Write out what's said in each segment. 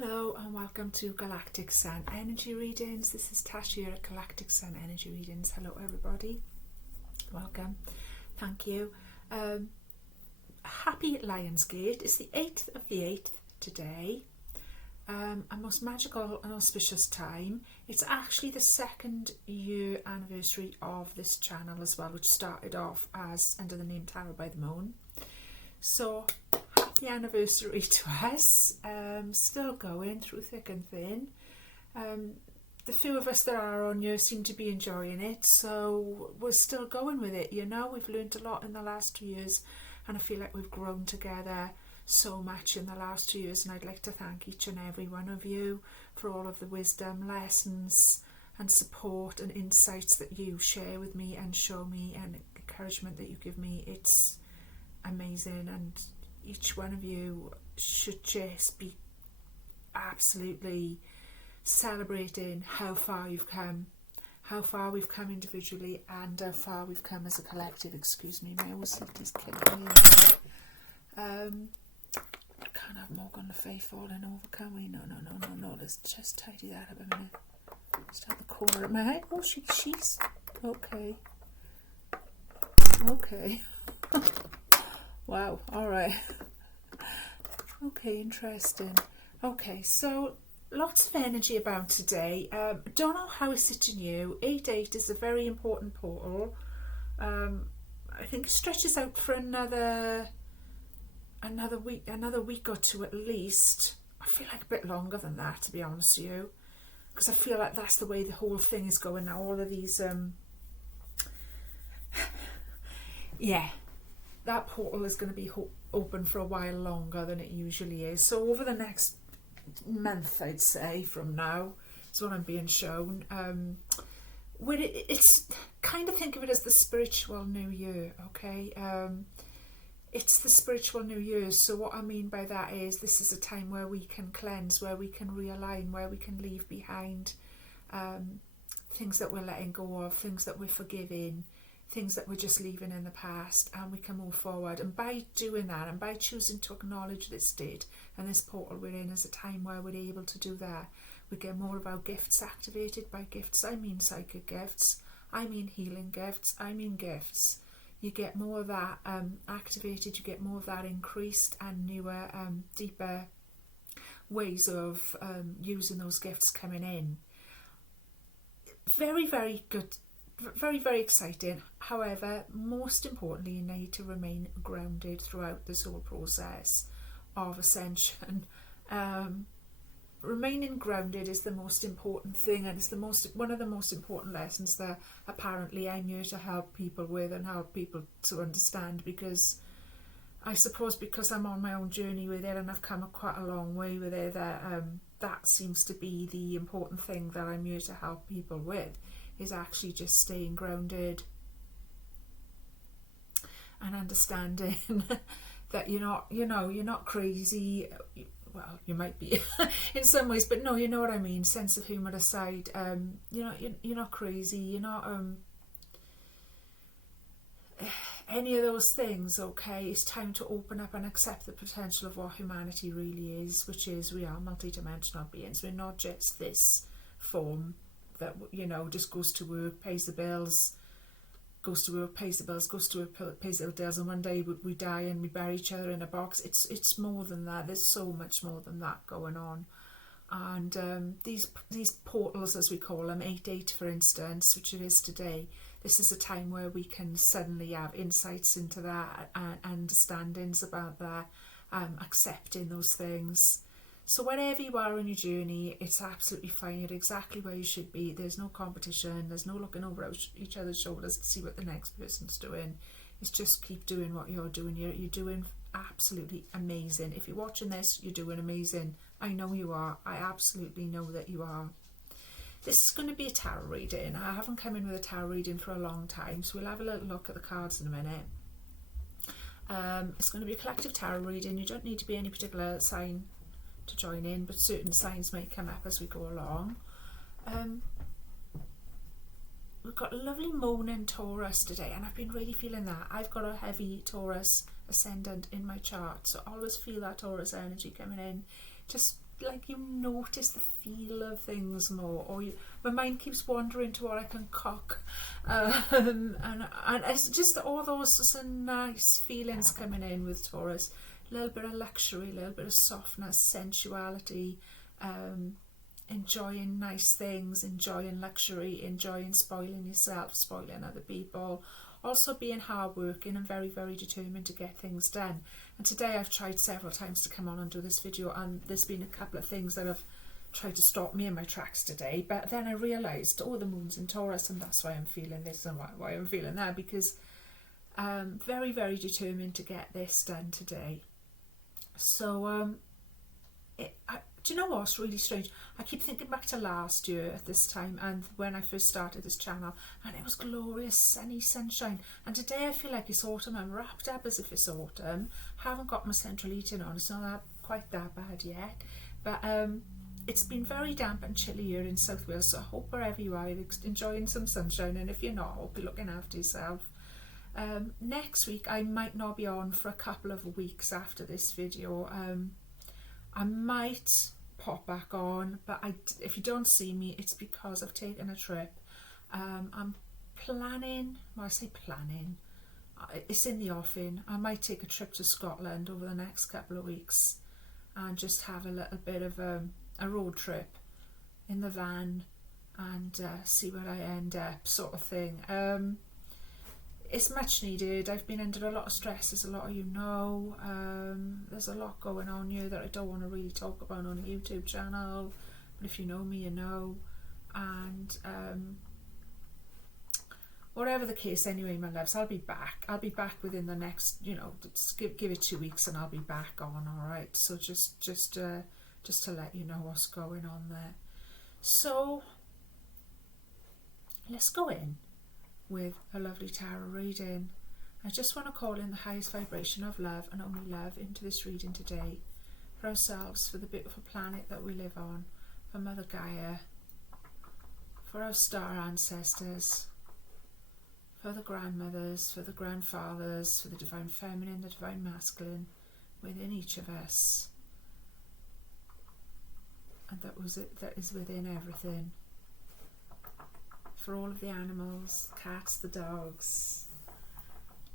Hello and welcome to Galactic Sun Energy Readings. This is Tash here at Galactic Sun Energy Readings. Hello everybody, welcome, thank you. Happy Lionsgate. It's the 8th of the 8th today, a most magical and auspicious time. It's actually the 2nd year anniversary of this channel as well, which started off as under the name Tarot by the Moon. So happy anniversary to us, still going through thick and thin. The few of us that are on here seem to be enjoying it, so we're still going with it, you know. We've learned a lot in the last 2 years and I feel like we've grown together so much in the last 2 years, and I'd like to thank each and every one of you for all of the wisdom, lessons and support and insights that you share with me and show me, and encouragement that you give me. It's amazing, and each one of you should just be absolutely celebrating how far you've come, how far we've come individually and how far we've come as a collective. Excuse me, my OCD is killing me. Can't have Morgan Le Fay falling over, can we? No, let's just tidy that up a minute. Just have the corner of my head. Oh, she's okay. Wow, alright. Okay, interesting. Okay, so lots of energy about today. Don't know how it's sitting you. 8-8 is a very important portal. I think it stretches out for another week or two at least. I feel like a bit longer than that, to be honest with you, because I feel like that's the way the whole thing is going now. All of these that portal is going to be open for a while longer than it usually is. So over the next month, I'd say, from now, is what I'm being shown. It's kind of, think of it as the spiritual new year, okay? It's the spiritual new year. So what I mean by that is this is a time where we can cleanse, where we can realign, where we can leave behind things that we're letting go of, things that we're forgiving, things that we're just leaving in the past, and we can move forward. And by doing that, and by choosing to acknowledge this state and this portal we're in as a time where we're able to do that, we get more of our gifts activated. By gifts, I mean psychic gifts, I mean healing gifts, I mean gifts. You get more of that activated, you get more of that increased and newer, deeper ways of using those gifts coming in. Very, very good. Very, very exciting. However, most importantly, you need to remain grounded throughout this whole process of ascension. Remaining grounded is the most important thing, and it's one of the most important lessons that apparently I'm here to help people with and help people to understand, because I suppose because I'm on my own journey with it and I've come quite a long way with it, that seems to be the important thing that I'm here to help people with, is actually just staying grounded and understanding that you're not crazy. Well, you might be in some ways, but no, you know what I mean. Sense of humour aside, you're not crazy. You're not any of those things. Okay, it's time to open up and accept the potential of what humanity really is, which is we are multidimensional beings. We're not just this form that, just goes to work, pays the bills, goes to work, pays the bills, goes to work, pays the bills, and one day we die and we bury each other in a box. It's more than that. There's so much more than that going on. And these portals, as we call them, 8-8 for instance, which it is today, this is a time where we can suddenly have insights into that and understandings about that, accepting those things. So wherever you are on your journey, it's absolutely fine. You're exactly where you should be. There's no competition. There's no looking over each other's shoulders to see what the next person's doing. It's just keep doing what you're doing. You're doing absolutely amazing. If you're watching this, you're doing amazing. I know you are. I absolutely know that you are. This is going to be a tarot reading. I haven't come in with a tarot reading for a long time, so we'll have a little look at the cards in a minute. It's going to be a collective tarot reading. You don't need to be any particular sign to join in, but certain signs may come up as we go along. We've got a lovely moon in Taurus today, and I've been really feeling that. I've got a heavy Taurus ascendant in my chart, so I always feel that Taurus energy coming in. Just like you notice the feel of things more, or my mind keeps wandering to what I can cook, and it's just all those sorts of nice feelings coming in with Taurus. A little bit of luxury, a little bit of softness, sensuality, enjoying nice things, enjoying luxury, enjoying spoiling yourself, spoiling other people. Also being hardworking and very, very determined to get things done. And today I've tried several times to come on and do this video, and there's been a couple of things that have tried to stop me in my tracks today. But then I realised, oh, the moon's in Taurus, and that's why I'm feeling this and why I'm feeling that, because I'm very, very determined to get this done today. So, do you know what's really strange? I keep thinking back to last year at this time and when I first started this channel, and it was glorious sunny sunshine, and today I feel like it's autumn. I'm wrapped up as if it's autumn. Haven't got my central heating on, it's not quite that bad yet, but it's been very damp and chilly here in South Wales, so I hope wherever you are you're enjoying some sunshine, and if you're not, I hope you're looking after yourself. Next week I might not be on for a couple of weeks after this video. I might pop back on, but if you don't see me, it's because I've taken a trip. I'm planning, well, I say planning, it's in the offing. I might take a trip to Scotland over the next couple of weeks and just have a little bit of a road trip in the van and see where I end up, sort of thing. It's much needed. I've been under a lot of stress, as a lot of you know. There's a lot going on here that I don't want to really talk about on a YouTube channel, but if you know me, you know. And whatever the case, anyway, my loves, I'll be back. I'll be back within the next, you know, just give it 2 weeks and I'll be back on, all right? So just to let you know what's going on there. So let's go in with a lovely tarot reading. I just want to call in the highest vibration of love and only love into this reading today, for ourselves, for the beautiful planet that we live on, for Mother Gaia, for our star ancestors, for the grandmothers, for the grandfathers, for the divine feminine, the divine masculine within each of us, and that is within everything. For all of the animals, cats, the dogs,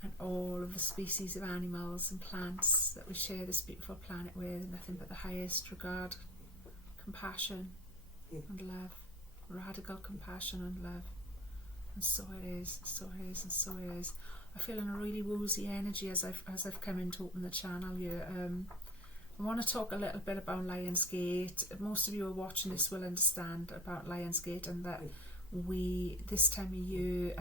and all of the species of animals and plants that we share this beautiful planet with, nothing but the highest regard, compassion and love, radical compassion and love. And so it is, so it is, and so it is. I feel in a really woozy energy as I've come in to open the channel here. I want to talk a little bit about Lionsgate. Most of you who are watching this will understand about Lionsgate, and that this time of year,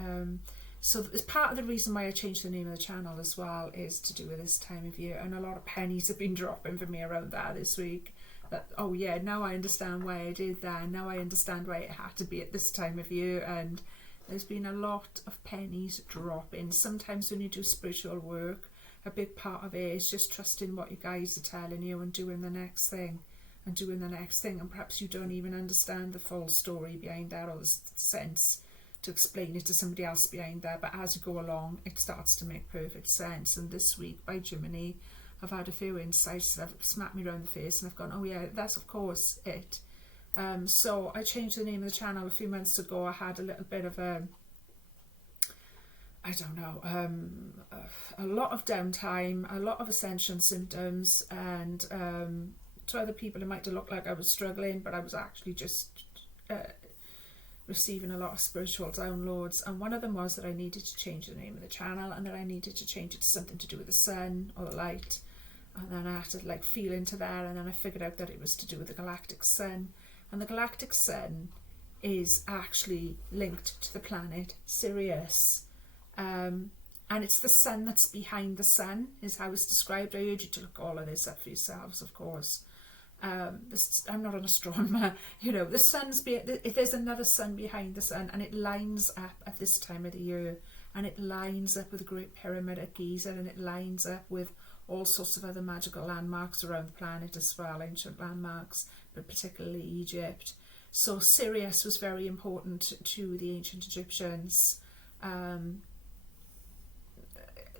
so it's part of the reason why I changed the name of the channel as well, is to do with this time of year, and a lot of pennies have been dropping for me around that this week, that, oh yeah, now I understand why I did that, now I understand why it had to be at this time of year. And there's been a lot of pennies dropping. Sometimes when you do spiritual work, a big part of it is just trusting what you guys are telling you and doing the next thing. And perhaps you don't even understand the full story behind that, or the sense to explain it to somebody else behind that, but as you go along it starts to make perfect sense. And this week, by Jiminy, I've had a few insights that have smacked me around the face, and I've gone, oh yeah, that's of course it. So I changed the name of the channel a few months ago. I had a little bit of a lot of downtime, a lot of ascension symptoms, and to other people it might have looked like I was struggling, but I was actually just receiving a lot of spiritual downloads. And one of them was that I needed to change the name of the channel, and that I needed to change it to something to do with the sun or the light. And then I had to like feel into that, and then I figured out that it was to do with the galactic sun. And the galactic sun is actually linked to the planet Sirius. And it's the sun that's behind the sun, is how it's described. I urge you to look all of this up for yourselves, of course. I'm not an astronomer, you know. The sun's there's another sun behind the sun, and it lines up at this time of the year, and it lines up with the Great Pyramid at Giza, and it lines up with all sorts of other magical landmarks around the planet as well, ancient landmarks, but particularly Egypt. So Sirius was very important to the ancient Egyptians.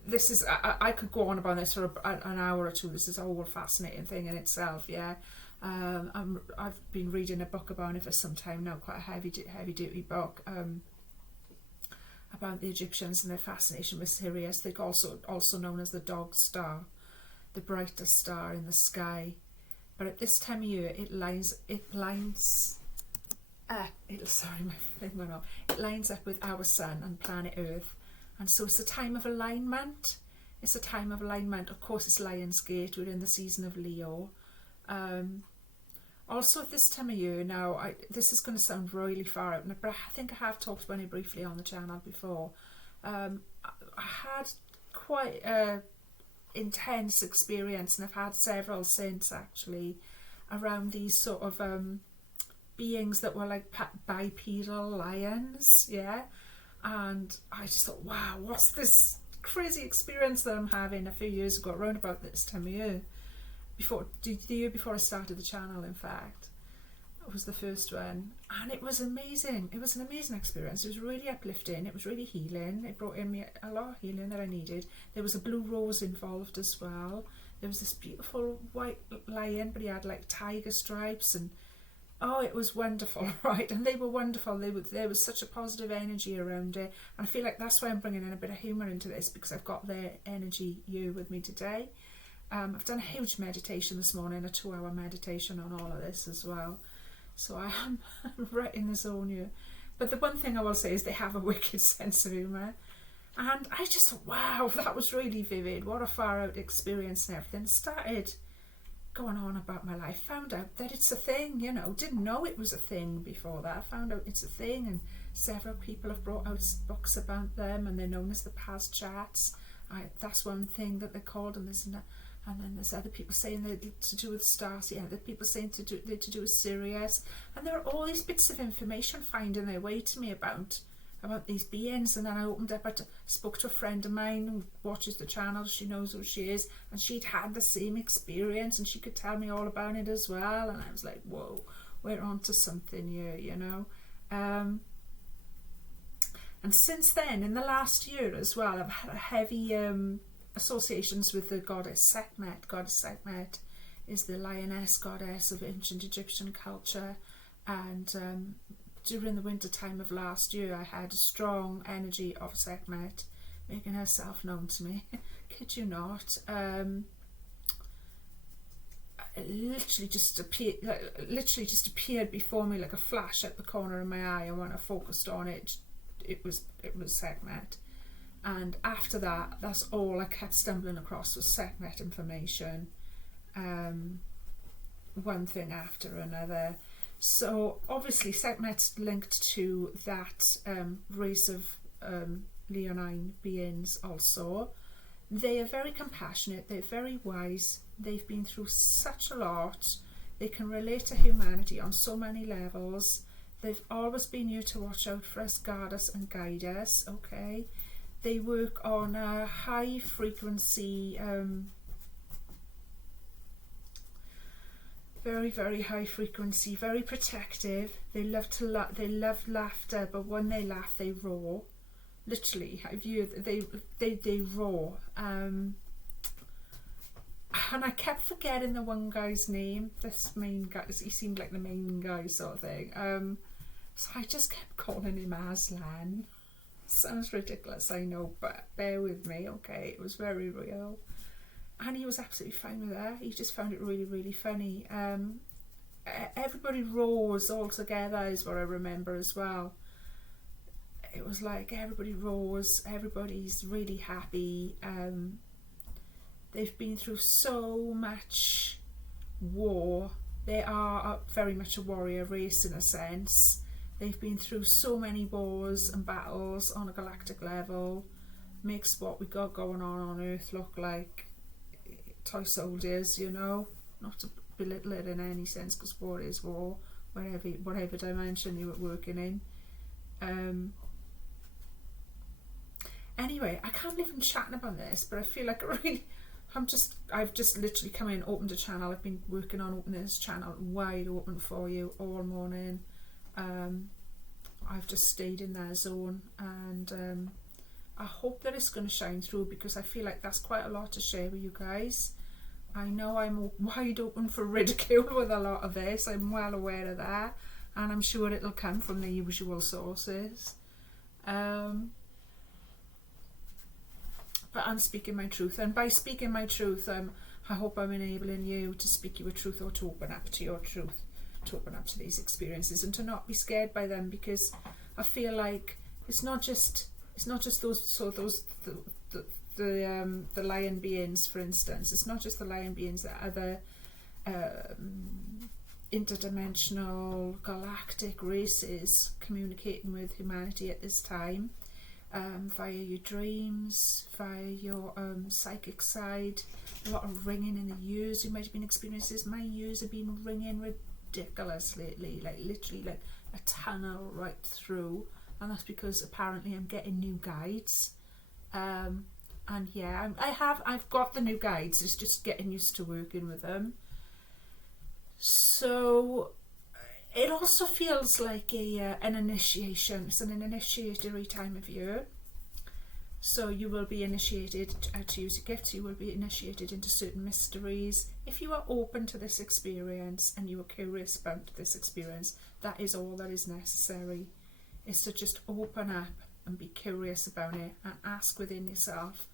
This is, I could go on about this for an hour or two. This is a whole fascinating thing in itself, yeah. I've been reading a book about it for some time now, quite a heavy duty book, about the Egyptians and their fascination with Sirius. They're also known as the dog star, the brightest star in the sky. But at this time of year, it lines up. Sorry, my thing went off. It lines up with our sun and planet Earth, and so it's a time of alignment. It's a time of alignment. Of course, it's Lionsgate. We're in the season of Leo. Also, at this time of year now, this is going to sound really far out, but I think I have talked about it briefly on the channel before. I had quite a intense experience, and I've had several since actually, around these sort of beings that were like bipedal lions, yeah. And I just thought, wow, what's this crazy experience that I'm having? A few years ago, around about this time of year. The year before I started the channel, in fact, it was the first one, and it was amazing. It was an amazing experience. It was really uplifting. It was really healing. It brought in me a lot of healing that I needed. There was a blue rose involved as well. There was this beautiful white lion, but he had like tiger stripes, and oh, it was wonderful, right? And they were wonderful. There was such a positive energy around it, and I feel like that's why I'm bringing in a bit of humour into this, because I've got their energy here with me today. I've done a huge meditation this morning, a 2-hour meditation on all of this as well. So I am right in the zone here. But the one thing I will say is they have a wicked sense of humour. And I just thought, wow, that was really vivid. What a far out experience and everything. Started going on about my life. Found out that it's a thing, you know. Didn't know it was a thing before that. Found out it's a thing, and several people have brought out books about them, and they're known as the Paz Chats. That's one thing that they're called, and then there's other people saying they're to do with stars, yeah, there are people saying they're to do with Sirius, and there are all these bits of information finding their way to me about these beings. And then I opened up, spoke to a friend of mine who watches the channel, she knows who she is, and she'd had the same experience, and she could tell me all about it as well, and I was like, whoa, we're on to something here, you know. And since then, in the last year as well, I've had a heavy associations with the goddess Sekhmet. Goddess Sekhmet is the lioness goddess of ancient Egyptian culture, and during the winter time of last year I had a strong energy of Sekhmet making herself known to me. Kid you not. Literally just appeared before me like a flash at the corner of my eye, and when I focused on it, it was Sekhmet. And after that, that's all I kept stumbling across was Sekhmet information, one thing after another. So obviously Sekhmet's linked to that race of Leonine beings also. They are very compassionate, they're very wise, they've been through such a lot, they can relate to humanity on so many levels. They've always been here to watch out for us, guard us and guide us, okay? They work on a high frequency, very, very high frequency, very protective. They love laughter, but when they laugh, they roar. Literally, they roar. And I kept forgetting the one guy's name. This main guy, he seemed like the main guy sort of thing. So I just kept calling him Aslan. Sounds ridiculous, I know, but bear with me, okay? It was very real. And he was absolutely fine with that. He just found it really, really funny. Everybody roars all together is what I remember as well. It was like everybody roars, everybody's really happy. They've been through so much war. They are very much a warrior race in a sense. They've been through so many wars and battles on a galactic level. Makes what we got going on Earth look like toy soldiers, you know. Not to belittle it in any sense, because war is war, whatever dimension you were working in. Anyway, I can't believe I'm chatting about this, but I feel like I've just literally come in, opened a channel. I've been working on opening this channel wide open for you all morning. I've just stayed in their zone, and I hope that it's going to shine through, because I feel like that's quite a lot to share with you guys. I know I'm wide open for ridicule with a lot of this. I'm well aware of that, and I'm sure it'll come from the usual sources. But I'm speaking my truth, and by speaking my truth, I hope I'm enabling you to speak your truth, or to open up to your truth, to open up to these experiences, and to not be scared by them, because I feel like it's not just the lion beings, for instance. It's not just the lion beings, that other interdimensional galactic races communicating with humanity at this time, via your dreams, via your psychic side. A lot of ringing in the ears you might have been experiencing. My ears have been ringing ridiculous lately, like literally like a tunnel right through, and that's because apparently I'm getting new guides. And yeah, I've got the new guides. It's just getting used to working with them. So it also feels like an initiation. It's an initiatory time of year. So you will be initiated to use your gifts. You will be initiated into certain mysteries. If you are open to this experience and you are curious about this experience, that is all that is necessary. Is to just open up and be curious about it, and ask within yourself,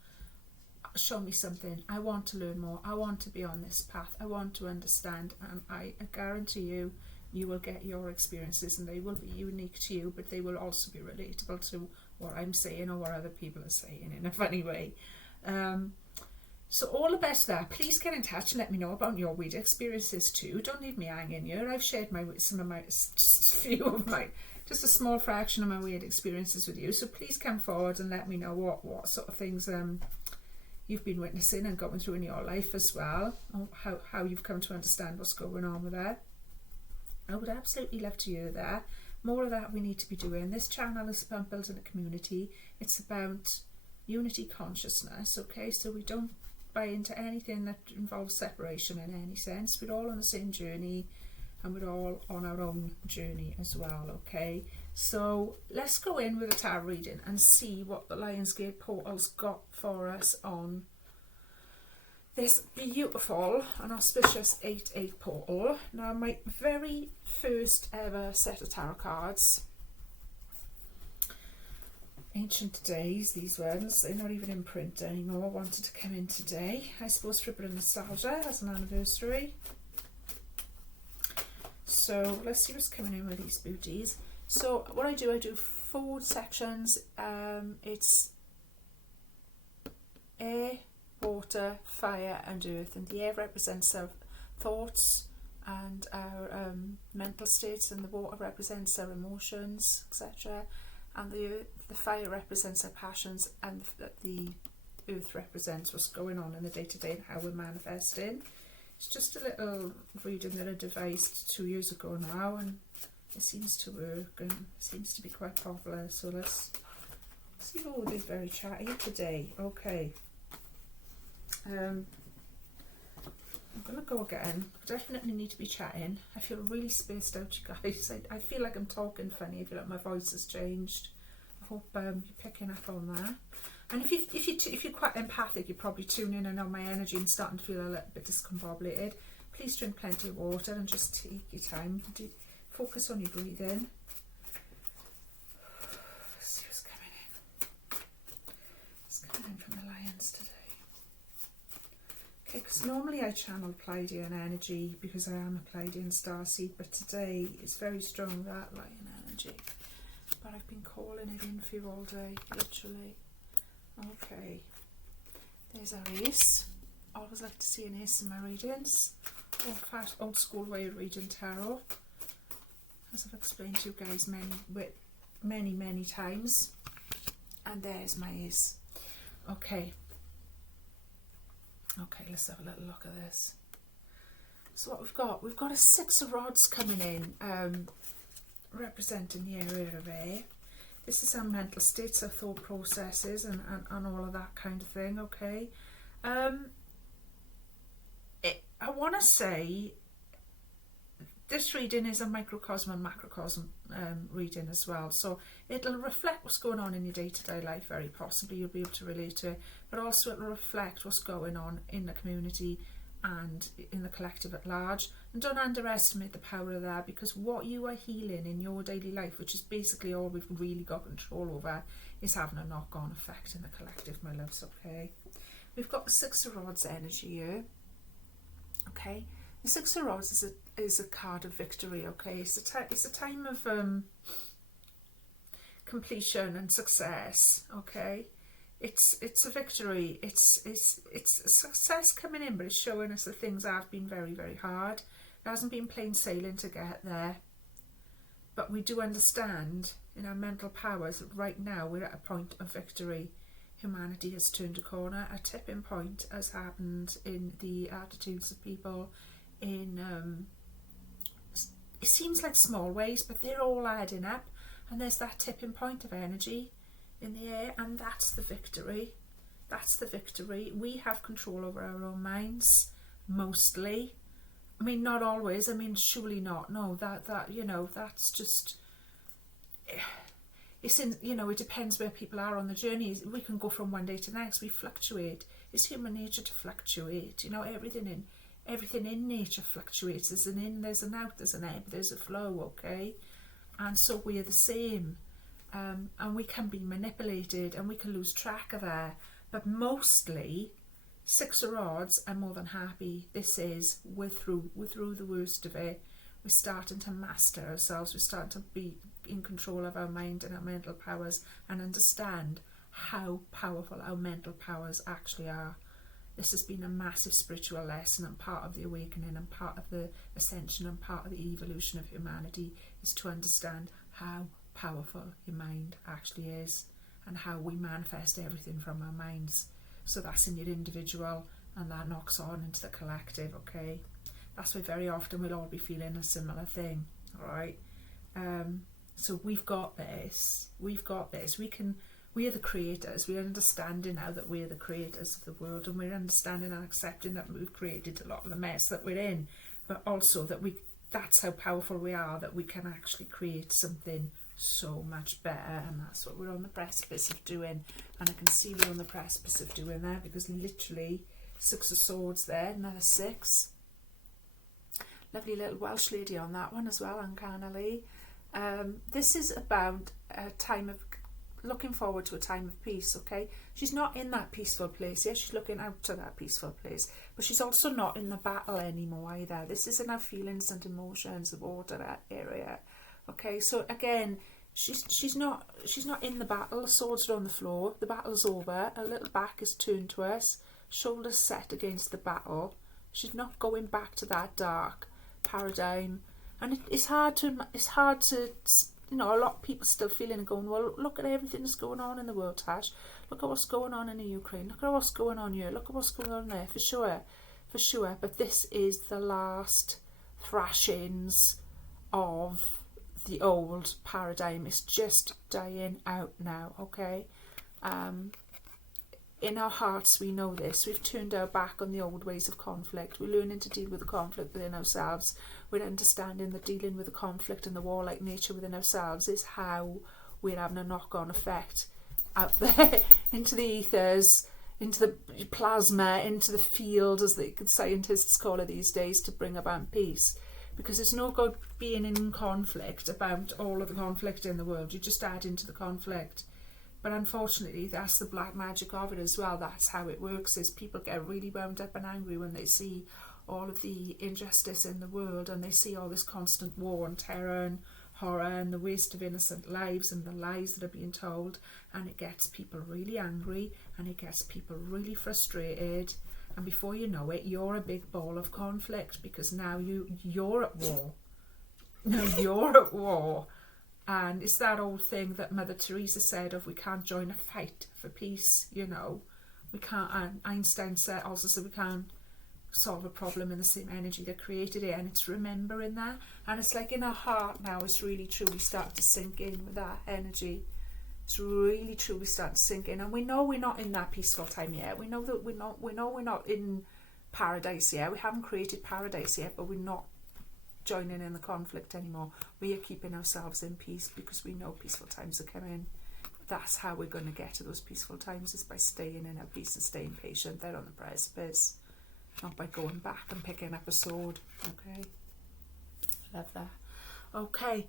show me something. I want to learn more. I want to be on this path. I want to understand. And I guarantee you, you will get your experiences, and they will be unique to you, but they will also be relatable to what I'm saying or what other people are saying in a funny way. So all the best there. Please get in touch and let me know about your weird experiences too. Don't leave me hanging here. I've shared just a small fraction of my weird experiences with you. So please come forward and let me know what sort of things you've been witnessing and going through in your life as well, or how you've come to understand what's going on with that. I would absolutely love to hear that. More of that we need to be doing. This channel is about building a community. It's about unity consciousness, okay? So we don't buy into anything that involves separation in any sense. We're all on the same journey, and we're all on our own journey as well, okay? So let's go in with a tarot reading and see what the Lionsgate portal's got for us on this beautiful and auspicious 8/8 portal. Now, my very first ever set of tarot cards, ancient days, these ones, they're not even in print anymore, wanted to come in today. I suppose for a bit of nostalgia as an anniversary. So let's see what's coming in with these booties. So what I do 4 sections. It's air, water, fire and earth, and the air represents our thoughts and our mental states, and the water represents our emotions, etc., and the fire represents our passions, and the earth represents what's going on in the day-to-day and how we're manifesting. It's just a little reading that I devised 2 years ago now, and it seems to work and seems to be quite popular. So let's see. Oh, they're very chatty today. Okay. I'm going to go again. I definitely need to be chatting. I feel really spaced out, you guys. I feel like I'm talking funny. I feel like my voice has changed. I hope you're picking up on that. And if you're quite empathic, you're probably tuning in on my energy and starting to feel a little bit discombobulated. Please drink plenty of water and just take your time. Focus on your breathing. Let's see what's coming in. What's coming in from the lions today? Okay, because normally I channel Pleiadian energy because I am a Pleiadian starseed, but today it's very strong, that lion energy. But I've been calling it in for you all day, literally. Okay, there's our ace. I always like to see an ace in my readings. Old school way of reading tarot, as I've explained to you guys many times. And there's my ace. Okay, let's have a little look at this. So what we've got a 6 of rods coming in, representing the area of air. This is our mental states, our thought processes, and all of that kind of thing, okay? I want to say this reading is a microcosm and macrocosm reading as well. So it'll reflect what's going on in your day-to-day life, very possibly. You'll be able to relate to it. But also it'll reflect what's going on in the community and in the collective at large. And don't underestimate the power of that, because what you are healing in your daily life, which is basically all we've really got control over, is having a knock-on effect in the collective, my loves, okay? We've got the Six of Rods energy here, okay? The Six of Rods is a card of victory, okay? It's a time of completion and success, okay? It's a victory. It's success coming in, but it's showing us that things have been very, very hard. It hasn't been plain sailing to get there, but we do understand in our mental powers that right now we're at a point of victory. Humanity has turned a corner. A tipping point has happened in the attitudes of people. In it seems like small ways, but they're all adding up, and there's that tipping point of energy in the air, and that's the victory. That's the victory. We have control over our own minds, mostly. I mean, not always. I mean, surely not. No, that that's just. It's in, it depends where people are on the journey. We can go from one day to the next. We fluctuate. It's human nature to fluctuate. Everything in nature fluctuates. There's an in, there's an out, there's an ebb, there's a flow. Okay, and so we're the same. And we can be manipulated and we can lose track of that. But mostly, Six of Rods, I'm more than happy. We're through the worst of it. We're starting to master ourselves. We're starting to be in control of our mind and our mental powers and understand how powerful our mental powers actually are. This has been a massive spiritual lesson, and part of the awakening and part of the ascension and part of the evolution of humanity is to understand how powerful your mind actually is and how we manifest everything from our minds. So that's in your individual and that knocks on into the collective, okay? That's why very often we'll all be feeling a similar thing, all right? So we've got this. We are the creators. We're understanding now that we're the creators of the world, and we're understanding and accepting that we've created a lot of the mess that we're in, but also that that's how powerful we are, that we can actually create something so much better, and that's what we're on the precipice of doing. And I can see we're on the precipice of doing that, because literally Six of Swords there, another six. Lovely little Welsh lady on that one as well, uncannily. This is about a time of looking forward to a time of peace, okay? She's not in that peaceful place, yeah? She's looking out to that peaceful place, but she's also not in the battle anymore either. This is in her feelings and emotions of order, that area. Okay, so again, she's not in the battle. The swords are on the floor. The battle's over. Her little back is turned to us, shoulders set against the battle. She's not going back to that dark paradigm. And it's hard to a lot of people still feeling and going, well, look at everything that's going on in the world, Tash. Look at what's going on in the Ukraine. Look at what's going on here. Look at what's going on there, for sure. But this is the last thrashings of the old paradigm. Is just dying out now, okay? In our hearts we know this. We've turned our back on the old ways of conflict. We're learning to deal with the conflict within ourselves. We're understanding that dealing with the conflict and the warlike nature within ourselves is how we're having a knock-on effect out there into the ethers, into the plasma, into the field, as the scientists call it these days, to bring about peace. Because it's no good being in conflict about all of the conflict in the world. You just add into the conflict. But unfortunately, that's the black magic of it as well. That's how it works, is people get really wound up and angry when they see all of the injustice in the world, and they see all this constant war and terror and horror and the waste of innocent lives and the lies that are being told, and it gets people really angry and it gets people really frustrated, and before you know it, you're a big ball of conflict, because now you're at war. Now you're at war. And it's that old thing that Mother Teresa said of, we can't join a fight for peace, we can't. And Einstein also said we can't solve a problem in the same energy that created it, and it's remembering that. And it's like in our heart now, it's really truly starting to sink in with that energy. It's really truly starting to sink in, and we know we're not in that peaceful time yet. We know that we're not in paradise yet. We haven't created paradise yet, but we're not joining in the conflict anymore. We are keeping ourselves in peace because we know peaceful times are coming. That's how we're going to get to those peaceful times, is by staying in our peace and staying patient. They're on the precipice. not by going back and picking up a sword. Okay, love that. Okay,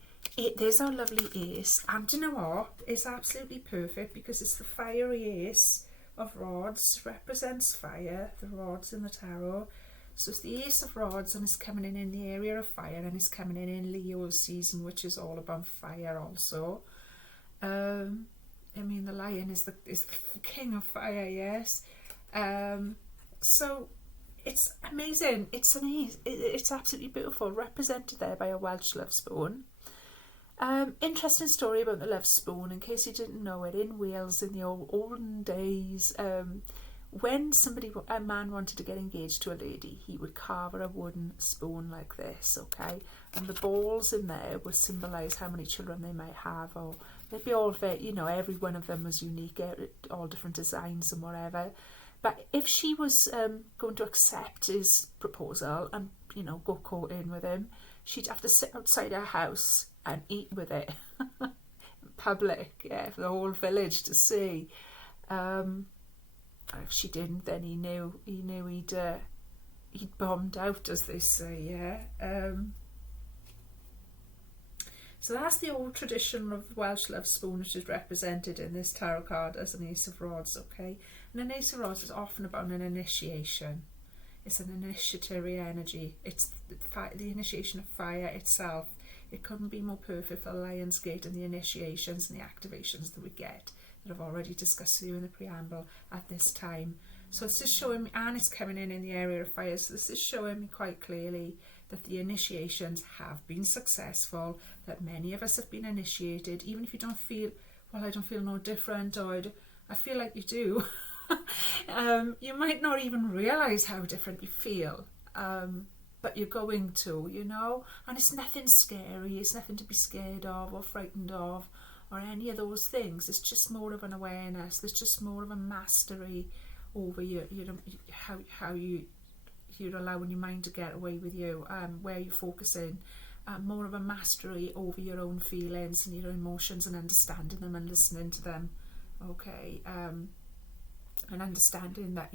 there's our lovely ace, and do you know what? It's absolutely perfect because it's the fiery ace of rods, represents fire, the rods in the tarot. So it's the ace of rods, and it's coming in the area of fire, and it's coming in Leo's season, which is all about fire also. I mean, the lion is the king of fire, yes. So it's amazing. It's an ace. It's absolutely beautiful, represented there by a Welsh love spoon. Interesting story about the love spoon, in case you didn't know it. In Wales in the olden days, when a man wanted to get engaged to a lady, he would carve her a wooden spoon like this, okay? And the balls in there would symbolise how many children they might have, or they'd be all very, every one of them was unique, all different designs and whatever. But if she was going to accept his proposal and, go courting with him, she'd have to sit outside her house and eat with it in public, for the whole village to see. If she didn't, then he knew he'd bombed out, as they say. So that's the old tradition of Welsh love spoon, which is represented in this tarot card as an ace of rods. Okay, and an ace of rods is often about an initiation. It's an initiatory energy. It's the initiation of fire itself. It couldn't be more perfect for the Lion's Gate and the initiations and the activations that we get, that I've already discussed with you in the preamble at this time. So it's just showing me, and it's coming in the area of fire, so this is showing me quite clearly that the initiations have been successful, that many of us have been initiated, even if you don't feel, well, I don't feel no different, or I feel like you do. You might not even realise how different you feel, but you're going to, and it's nothing scary, it's nothing to be scared of or frightened of, or any of those things. It's just more of an awareness. There's just more of a mastery over how you're allowing your mind to get away with you, where you're focusing, more of a mastery over your own feelings and your emotions, and understanding them and listening to them. Okay, and understanding that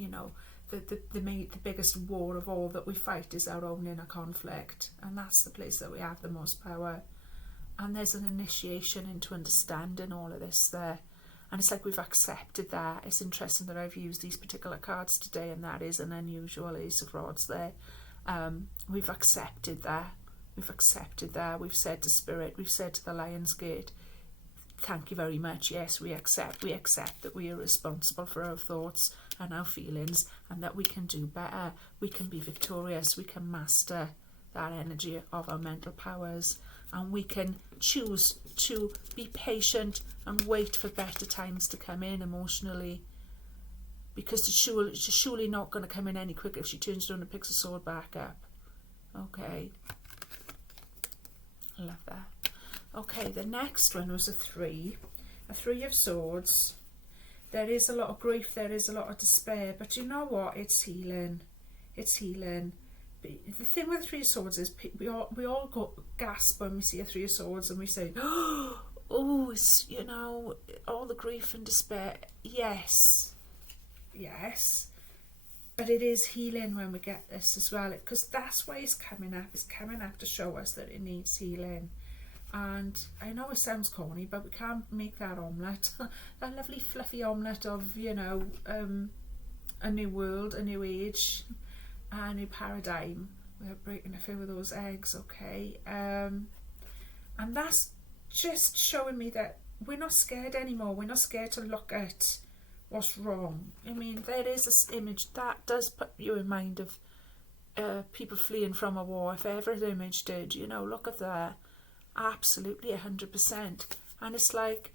the biggest war of all that we fight is our own inner conflict, and that's the place that we have the most power. And there's an initiation into understanding all of this there. And it's like we've accepted that. It's interesting that I've used these particular cards today, and that is an unusual ace of rods there. We've accepted that. We've said to Spirit, we've said to the Lion's Gate, thank you very much. Yes, we accept that we are responsible for our thoughts and our feelings, and that we can do better. We can be victorious. We can master that energy of our mental powers. And we can choose to be patient and wait for better times to come in emotionally, because it's surely not going to come in any quicker if she turns around and picks a sword back up. Okay, I love that. Okay, the next one was a 3 of swords. There is a lot of grief, there is a lot of despair, but you know what? It's healing. The thing with 3 of swords is we all go gasp when we see a 3 of swords, and we say, oh, it's, all the grief and despair. Yes, but it is healing when we get this as well, because that's why it's coming up. It's coming up to show us that it needs healing. And I know it sounds corny, but we can't make that omelette, that lovely fluffy omelette of, a new world, a new age, a new paradigm, without breaking a few of those eggs, okay? And that's just showing me that we're not scared anymore. We're not scared to look at what's wrong. I mean, there is this image that does put you in mind of people fleeing from a war. If ever an image did, look at that. Absolutely 100%. And it's like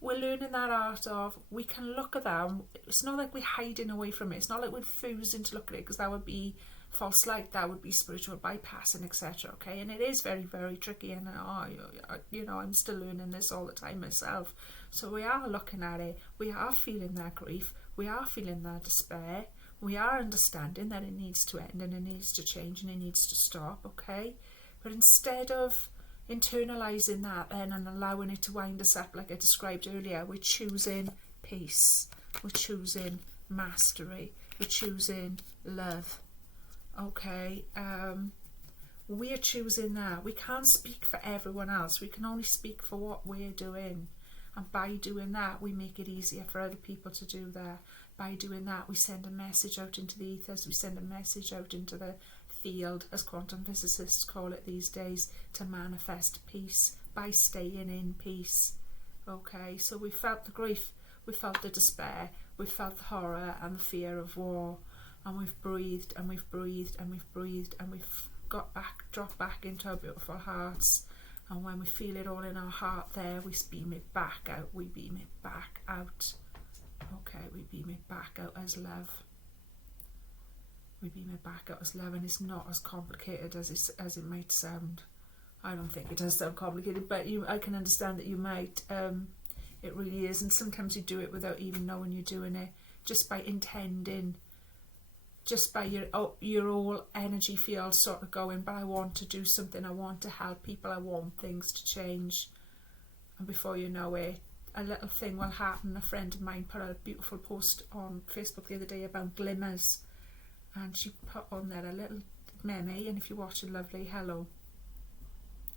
we're learning that art of, we can look at that. It's not like we're hiding away from it. It's not like we're refusing to look at it, because that would be false light, that would be spiritual bypassing, etc. Okay, and it is very, very tricky, and I'm still learning this all the time myself. So we are looking at it, we are feeling that grief, we are feeling that despair, we are understanding that it needs to end and it needs to change and it needs to stop. Okay, but instead of internalizing that then and allowing it to wind us up like I described earlier, we're choosing peace, we're choosing mastery, we're choosing love. Okay, we're choosing that. We can't speak for everyone else. We can only speak for what we're doing. And by doing that, we make it easier for other people to do that. By doing that, we send a message out into the ethers. We send a message out into the field, as quantum physicists call it these days, to manifest peace by staying in peace. Okay, so we felt the grief, we felt the despair, we felt the horror and the fear of war, and we've breathed and we've breathed and we've breathed, and we've dropped back into our beautiful hearts. And when we feel it all in our heart there, we beam it back out. We beam it back out. Okay, we beam it back out as love. We beam it back out as love, and it's not as complicated as it might sound. I don't think it does sound complicated, but I can understand that you might. It really is, and sometimes you do it without even knowing you're doing it, just by intending, just by your whole energy field sort of going, but I want to do something, I want to help people, I want things to change. And before you know it, a little thing will happen. A friend of mine put a beautiful post on Facebook the other day about glimmers, and she put on there a little meme, and if you're watching, lovely, hello.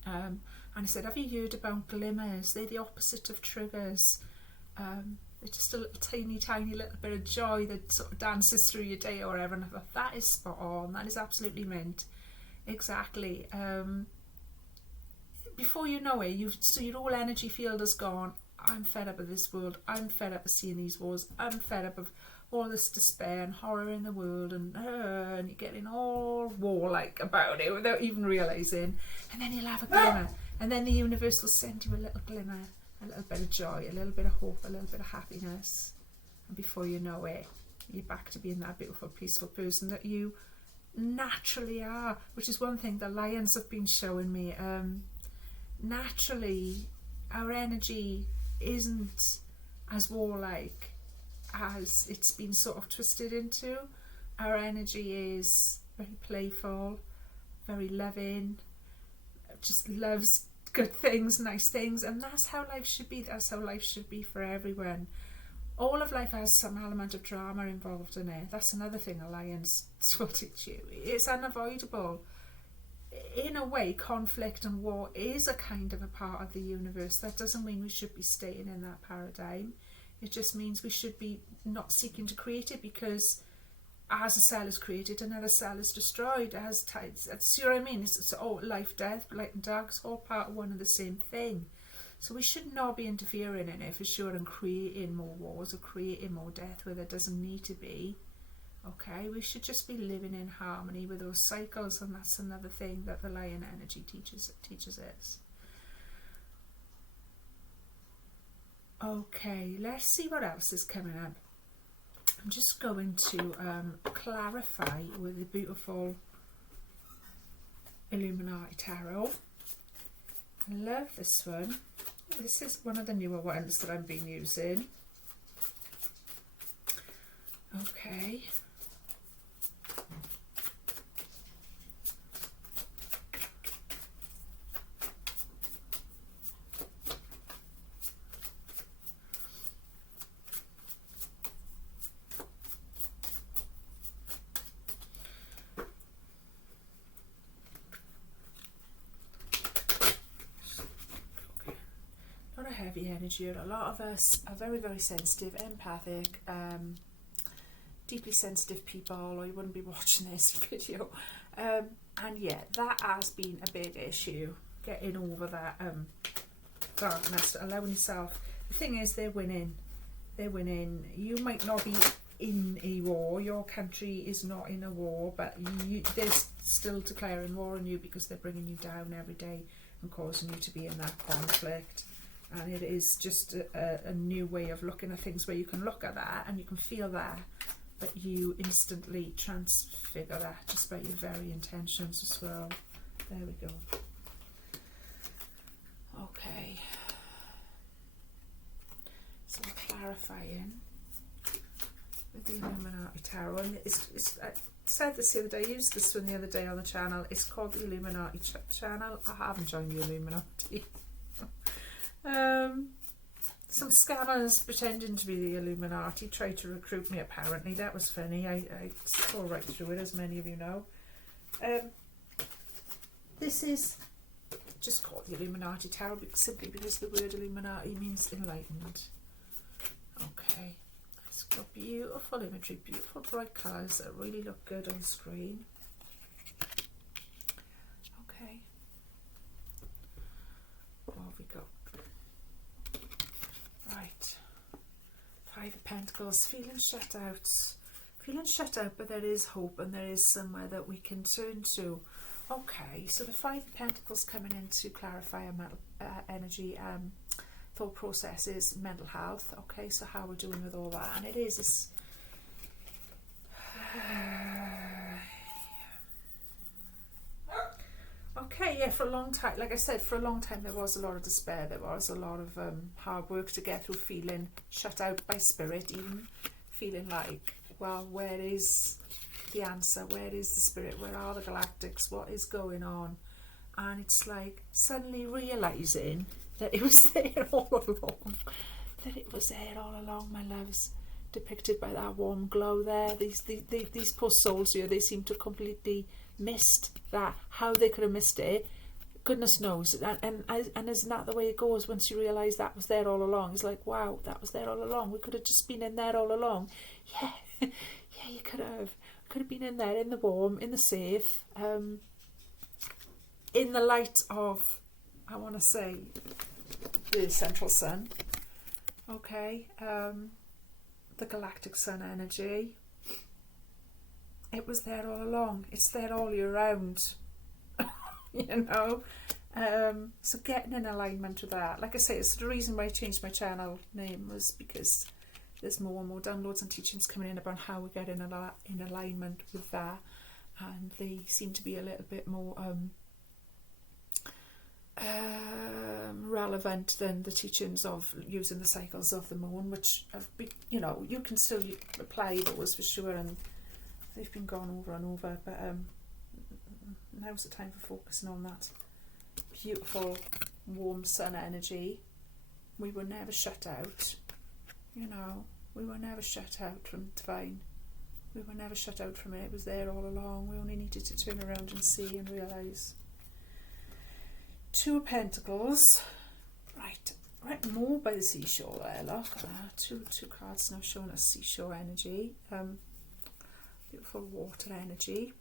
And I said, have you heard about glimmers? They're the opposite of triggers. They're just a little tiny little bit of joy that sort of dances through your day or whatever. And I thought, that is spot on. That is absolutely mint. Exactly. Before you know it, so your whole energy field has gone, I'm fed up of this world. I'm fed up of seeing these wars. I'm fed up of all this despair and horror in the world, and you're getting all warlike about it without even realising. And then you'll have a glimmer, and then the universe will send you a little glimmer, a little bit of joy, a little bit of hope, a little bit of happiness. And before you know it, you're back to being that beautiful, peaceful person that you naturally are, which is one thing the lions have been showing me. Naturally, our energy isn't as warlike as it's been sort of twisted into. Our energy is very playful, very loving, just loves good things, nice things, and that's how life should be. That's how life should be for everyone. All of life has some element of drama involved in it. That's another thing Alliance will teach you. It's unavoidable. In a way, conflict and war is a kind of a part of the universe. That doesn't mean we should be staying in that paradigm. It just means we should be not seeking to create it, because as a cell is created, another cell is destroyed. It has tides. See what I mean? It's all life, death, light and dark. It's all part of one and the same thing. So we should not be interfering in it for sure and creating more wars or creating more death where there doesn't need to be. Okay, we should just be living in harmony with those cycles, and that's another thing that the lion energy teaches us. Okay, let's see what else is coming up. I'm just going to clarify with the beautiful Illuminati Tarot. I love this one. This is one of the newer ones that I've been using. Okay. Heavy energy. A lot of us are very, very sensitive, empathic, deeply sensitive people, or you wouldn't be watching this video. And yeah, that has been a big issue, getting over that darkness, allowing yourself. The thing is, they're winning. You might not be in a war, your country is not in a war, but they're still declaring war on you because they're bringing you down every day and causing you to be in that conflict. And it is just a new way of looking at things, where you can look at that and you can feel that, but you instantly transfigure that just by your very intentions as well. There we go. Okay. So I'm clarifying with the Illuminati Tarot. And I said this the other day, I used this one the other day on the channel. It's called the Illuminati channel. I haven't joined the Illuminati. Some scammers pretending to be the Illuminati tried to recruit me, apparently. That was funny. I saw right through it, as many of you know. This is just called the Illuminati Tarot simply because the word Illuminati means enlightenment. Okay, it's got beautiful imagery, beautiful bright colours that really look good on screen. Okay, what have we got? Right, Five of Pentacles, feeling shut out. Feeling shut out, but there is hope and there is somewhere that we can turn to. Okay, so the Five of Pentacles coming in to clarify our mental energy, thought processes, mental health. Okay, so how we're doing with all that. And it is this... Okay, yeah, for a long time, like I said, for a long time there was a lot of despair. There was a lot of hard work to get through, feeling shut out by spirit, even feeling like, well, where is the answer? Where is the spirit? Where are the galactics? What is going on? And it's like suddenly realising that it was there all along. That it was there all along, my loves. Depicted by that warm glow there. These poor souls here, they seem to completely missed that. How they could have missed it, goodness knows. And isn't that the way it goes once you realise that was there all along? It's like, wow, that was there all along. We could have just been in there all along. Yeah, yeah, you could have. Could have been in there, in the warm, in the safe, in the light of, I want to say, the central sun. Okay, the galactic sun energy. It was there all along. It's there all year round. You know, so getting in alignment with that. Like I say, it's the reason why I changed my channel name was because there's more and more downloads and teachings coming in about how we get in alignment with that, and they seem to be a little bit more relevant than the teachings of using the cycles of the moon, which have been, you know, you can still apply those for sure, and they've been gone over and over, but now's the time for focusing on that beautiful warm sun energy. We were never shut out, you know, we were never shut out from divine. We were never shut out from it. It was there all along. We only needed to turn around and see and realise. Two of Pentacles. Right, more by the seashore there, look. Two cards now showing us seashore energy. Beautiful water energy.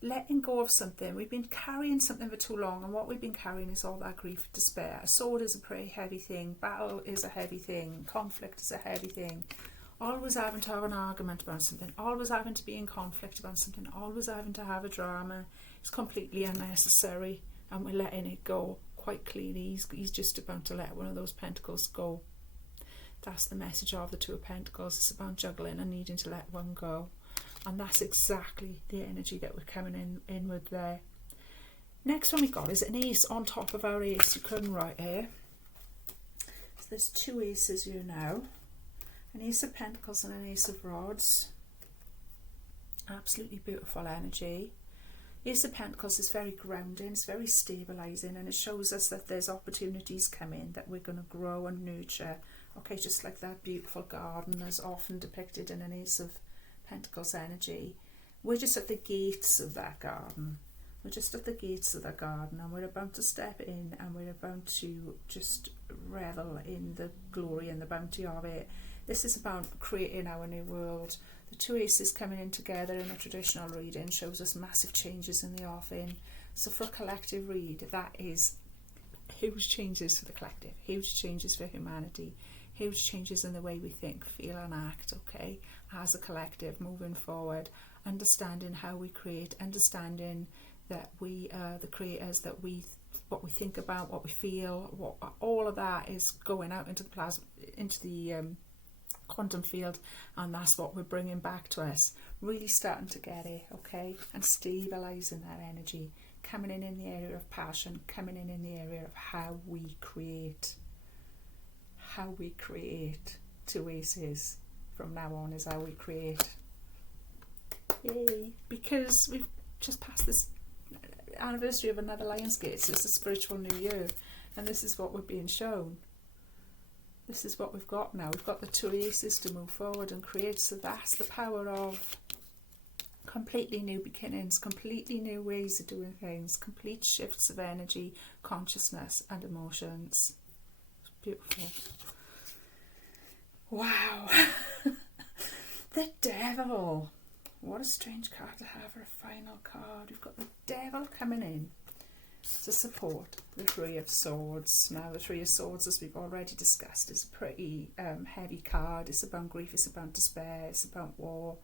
Letting go of something. We've been carrying something for too long, and what we've been carrying is all that grief, despair. A sword is a pretty heavy thing. Battle is a heavy thing. Conflict is a heavy thing. Always having to have an argument about something. Always having to be in conflict about something. Always having to have a drama. It's completely unnecessary, and we're letting it go quite clearly. He's just about to let one of those pentacles go. That's the message of the Two of Pentacles. It's about juggling and needing to let one go. And that's exactly the energy that we're coming in with there. Next one we got is an ace on top of our ace. You couldn't write here. So there's two aces here now. An ace of pentacles and an ace of rods. Absolutely beautiful energy. Ace of pentacles is very grounding, it's very stabilising, and it shows us that there's opportunities coming that we're going to grow and nurture. Okay, just like that beautiful garden is often depicted in an ace of Pentacles energy. We're just at the gates of that garden. We're just at the gates of that garden, and we're about to step in, and we're about to just revel in the glory and the bounty of it. This is about creating our new world. The two aces coming in together in a traditional reading shows us massive changes in the offing. So for a collective read, that is huge changes for the collective, huge changes for humanity, huge changes in the way we think, feel and act, okay, as a collective moving forward, understanding how we create, understanding that we are the creators, that what we think about, what we feel, what all of that is going out into the plasma, into the quantum field, and that's what we're bringing back to us. Really starting to get it, okay, and stabilising that energy, coming in the area of passion, coming in the area of how we create. How we create. Two aces from now on is how we create. Yay! Because we've just passed this anniversary of another Lionsgate, so it's a spiritual new year, and this is what we're being shown. This is what we've got now. We've got the two aces to move forward and create, so that's the power of completely new beginnings, completely new ways of doing things, complete shifts of energy, consciousness and emotions. It's beautiful. Wow. The Devil. What a strange card to have for a final card. We've got the Devil coming in to support the Three of Swords. Now the Three of Swords, as we've already discussed, is a pretty heavy card. It's about grief, it's about despair, it's about war,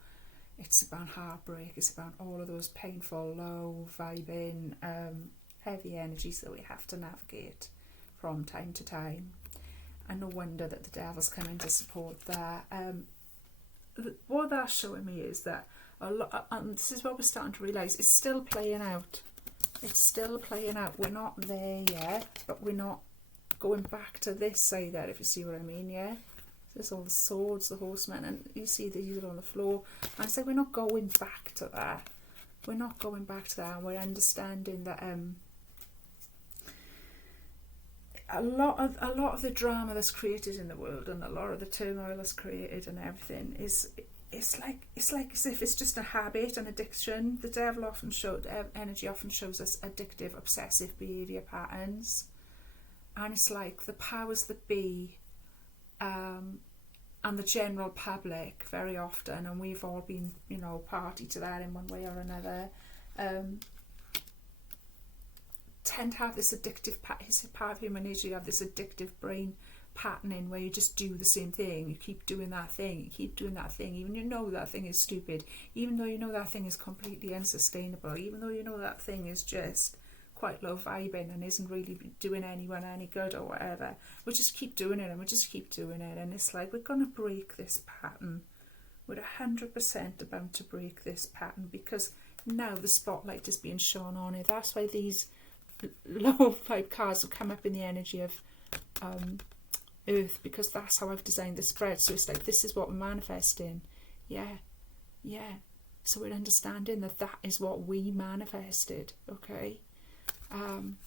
it's about heartbreak, it's about all of those painful, low vibing, heavy energies that we have to navigate from time to time. And no wonder that the Devil's coming to support that. What that's showing me is that a lot, and this is what we're starting to realise, it's still playing out. It's still playing out. We're not there yet, but we're not going back to this either, if you see what I mean, yeah? There's all the swords, the horsemen, and you see these are on the floor. And it's like we're not going back to that. We're not going back to that. And we're understanding that a lot of the drama that's created in the world and a lot of the turmoil that's created and everything is it's like as if it's just a habit, an addiction. The Devil often energy often shows us addictive, obsessive behaviour patterns, and it's like the powers that be and the general public very often, and we've all been, you know, party to that in one way or another, tend to have this addictive it's part of human nature. You have this addictive brain patterning where you just do the same thing. You keep doing that thing, you keep doing that thing, even you know that thing is stupid, even though you know that thing is completely unsustainable, even though you know that thing is just quite low vibing and isn't really doing anyone any good or whatever. We just keep doing it and we just keep doing it, and it's like we're going to break this pattern. We're 100% about to break this pattern because now the spotlight is being shone on it. That's why these low vibe cards have come up in the energy of Earth, because that's how I've designed the spread. So it's like, this is what we're manifesting. Yeah. So we're understanding that that is what we manifested. Okay.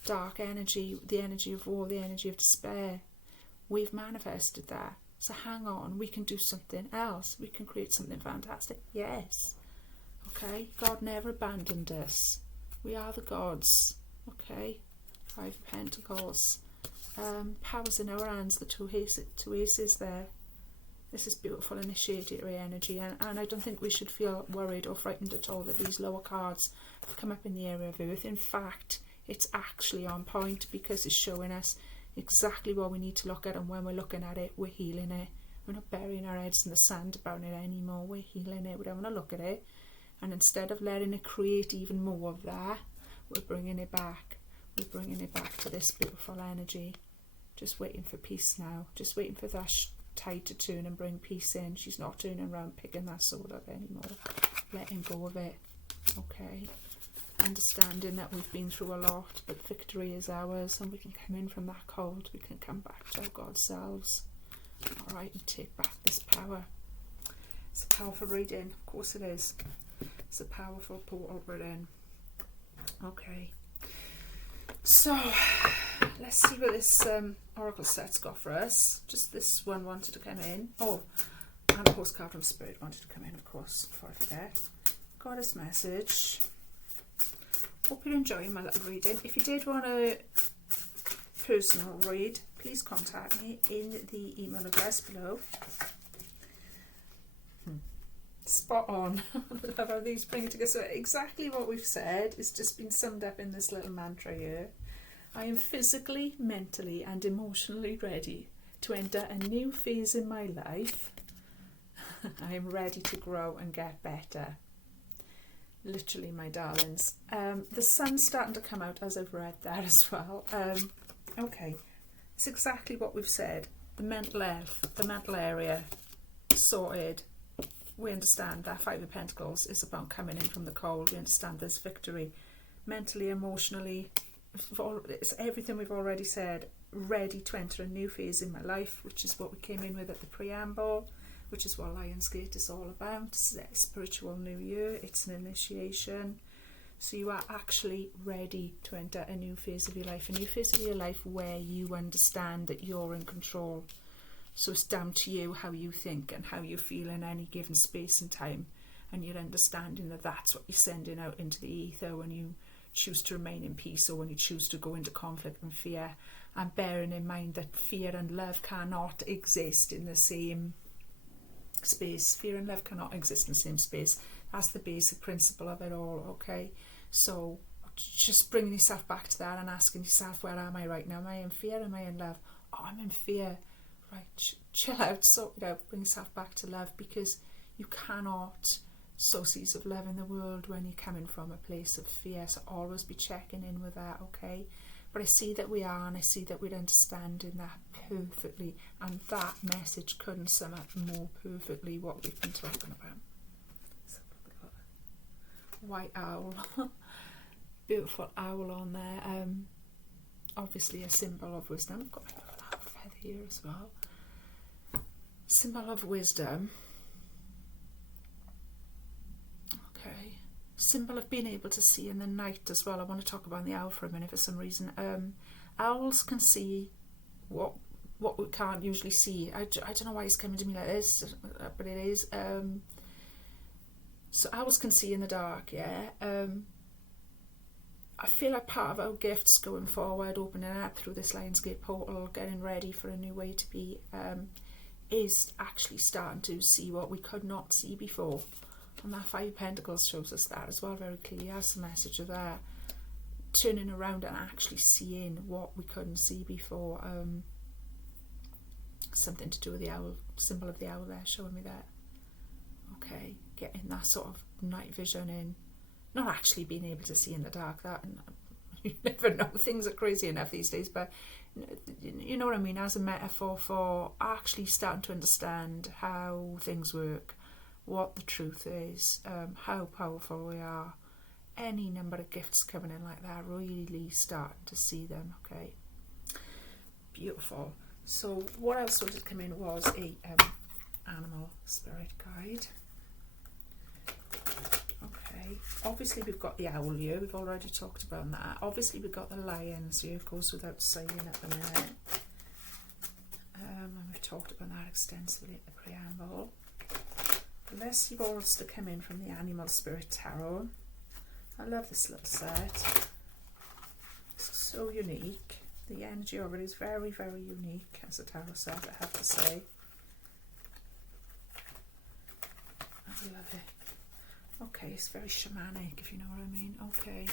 Dark energy, the energy of war, the energy of despair. We've manifested that. So hang on, we can do something else. We can create something fantastic. Yes. Okay. God never abandoned us. We are the gods. Okay. 5 of Pentacles. Powers in our hands, the two aces there. This is beautiful initiatory energy, and I don't think we should feel worried or frightened at all that these lower cards have come up in the area of Earth. In fact, it's actually on point because it's showing us exactly what we need to look at, and when we're looking at it, we're healing it. We're not burying our heads in the sand about it anymore. We're healing it. We don't want to look at it, and instead of letting it create even more of that, we're bringing it back. We're bringing it back to this beautiful energy. Just waiting for peace now. Just waiting for that tide to turn and bring peace in. She's not turning around picking that sword up anymore. Letting go of it. Okay. Understanding that we've been through a lot, but victory is ours, and we can come in from that cold. We can come back to our God selves. Alright, and take back this power. It's a powerful reading. Of course it is. It's a powerful portal we're in. Okay. So, let's see what this oracle set's got for us. Just this one wanted to come in. Oh, and a postcard from Spirit wanted to come in, of course, before I forget. Goddess message. Hope you're enjoying my little reading. If you did want a personal read, please contact me in the email address below. Spot on. I love how these bring it together. So exactly what we've said is just been summed up in this little mantra here. I am physically, mentally and emotionally ready to enter a new phase in my life. I am ready to grow and get better. Literally, my darlings. The sun's starting to come out as I've read that as well. Okay. It's exactly what we've said. The mental health, the mental area sorted. We understand that 5 of Pentacles is about coming in from the cold. We understand there's victory. Mentally, emotionally, it's everything we've already said. Ready to enter a new phase in my life, which is what we came in with at the preamble, which is what Lionsgate is all about. It's a spiritual new year. It's an initiation. So you are actually ready to enter a new phase of your life. A new phase of your life where you understand that you're in control. So it's down to you how you think and how you feel in any given space and time. and you're understanding that that's what you're sending out into the ether when you choose to remain in peace or when you choose to go into conflict and fear, and bearing in mind that fear and love cannot exist in the same space. Fear and love cannot exist in the same space. That's the basic principle of it all, okay? So just bringing yourself back to that and asking yourself, where am I right now? Am I in fear? Am I in love? Oh, I'm in fear. Right, chill out, sort it out, bring yourself back to love, because you cannot sow seeds of love in the world when you're coming from a place of fear. So always be checking in with that, okay? But I see that we are, and I see that we're understanding that perfectly, and that message couldn't sum up more perfectly what we've been talking about. So, white owl. Beautiful owl on there. Obviously a symbol of wisdom. I've got my little feather here as well. Symbol of wisdom. Okay. Symbol of being able to see in the night as well. I want to talk about the owl for a minute for some reason. Owls can see what we can't usually see. I don't know why it's coming to me like this, but it is. So owls can see in the dark, yeah. I feel like part of our gifts going forward, opening up through this Lionsgate portal, getting ready for a new way to be, is actually starting to see what we could not see before. And that Five of Pentacles shows us that as well very clearly. That's the message of that. Turning around and actually seeing what we couldn't see before. Something to do with the owl, symbol of the owl there, showing me that. Okay, getting that sort of night vision in. Not actually being able to see in the dark, that, and you never know, things are crazy enough these days, but you know what I mean, as a metaphor for actually starting to understand how things work, what the truth is, how powerful we are. Any number of gifts coming in like that, really starting to see them, okay? Beautiful. So what else was to come in was a animal spirit guide. Okay, obviously we've got the owl here, we've already talked about that. Obviously we've got the lions here, it goes without saying at the minute. And we've talked about that extensively at the preamble. The less balls to come in from the Animal Spirit Tarot. I love this little set. It's so unique. The energy of it is very, very unique as a tarot set, I have to say. I love it. Okay, it's very shamanic, if you know what I mean. Okay.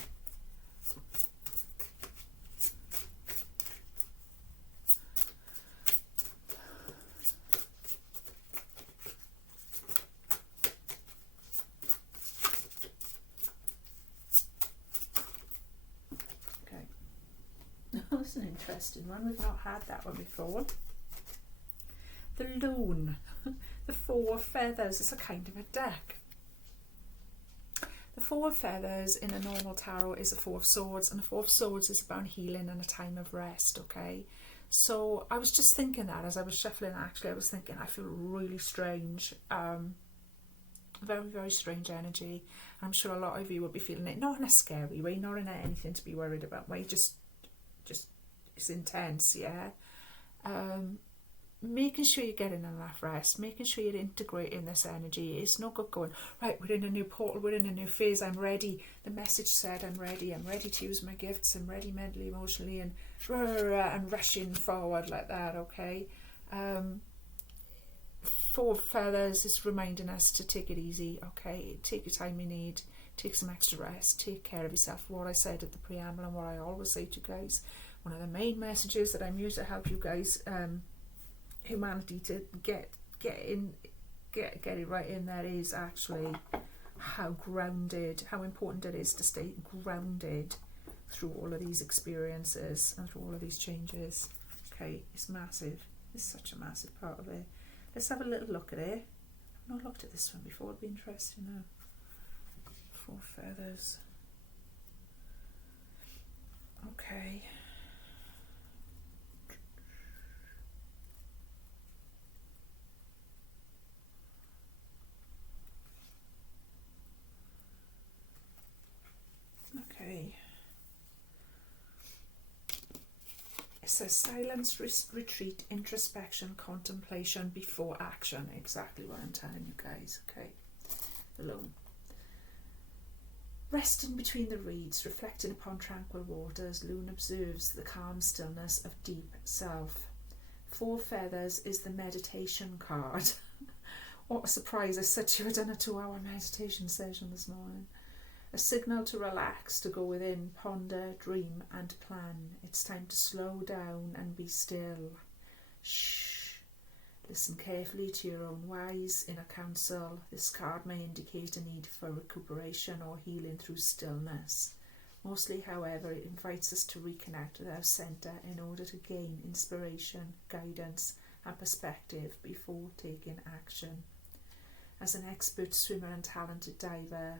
Okay. That's an interesting one. We've not had that one before. The Loon. The Four of Feathers. It's a kind of a deck. The Four of Feathers in a normal tarot is a Four of Swords, and the Four of Swords is about healing and a time of rest, okay? So I was just thinking that as I was shuffling, actually, I was thinking I feel really strange, very, very strange energy. I'm sure a lot of you will be feeling it, not in a scary way, not in anything to be worried about way, just it's intense, yeah? Making sure you're getting enough rest, making sure you're integrating this energy. It's not good going, right, we're in a new portal, we're in a new phase, I'm ready. The message said I'm ready to use my gifts, I'm ready mentally, emotionally, and rushing forward like that, okay? Four Feathers is reminding us to take it easy, okay? Take your time you need, take some extra rest, take care of yourself. What I said at the preamble and what I always say to you guys, one of the main messages that I'm here to help you guys, humanity to get it right in there, is actually how grounded, how important it is to stay grounded through all of these experiences and through all of these changes. Okay, it's massive. It's such a massive part of it. Let's have a little look at it. I've not looked at this one before. It'd be interesting now. Four Feathers. Okay. Okay. It says silence, retreat, introspection, contemplation before action. Exactly what I'm telling you guys. Okay. the loon. Resting between the reeds, reflecting upon tranquil waters, loon observes the calm stillness of deep self. 4 feathers is the meditation card. What a surprise, I said to you I'd done a 2-hour meditation session this morning. A signal to relax, to go within, ponder, dream and plan. It's time to slow down and be still. Shh. Listen carefully to your own wise inner counsel. This card may indicate a need for recuperation or healing through stillness. Mostly, however, it invites us to reconnect with our centre in order to gain inspiration, guidance and perspective before taking action. As an expert swimmer and talented diver,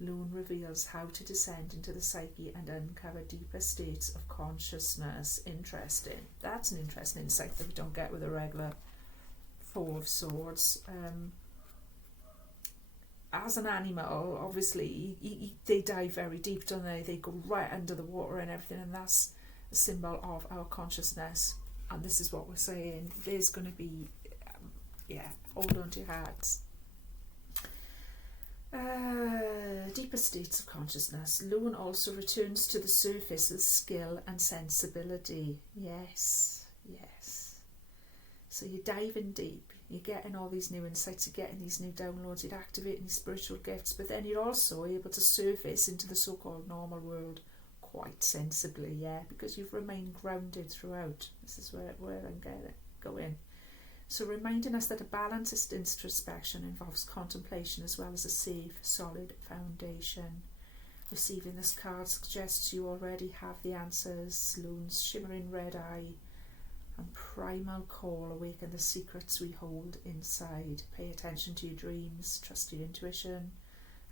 Loon reveals how to descend into the psyche and uncover deeper states of consciousness. Interesting. That's an interesting insight that we don't get with a regular 4 of Swords. As an animal, obviously, they dive very deep, don't they? They go right under the water and everything, and that's a symbol of our consciousness. And this is what we're saying. There's going to be, hold on to your hats. Deeper states of consciousness. Loon also returns to the surface with skill and sensibility. Yes. So you're diving deep, you're getting all these new insights, you're getting these new downloads, you're activating these spiritual gifts, but then you're also able to surface into the so-called normal world quite sensibly, because you've remained grounded throughout. This is where I'm going. So reminding us that a balanced introspection involves contemplation as well as a safe, solid foundation. Receiving this card suggests you already have the answers. Loon's shimmering red eye and primal call awaken the secrets we hold inside. Pay attention to your dreams, trust your intuition,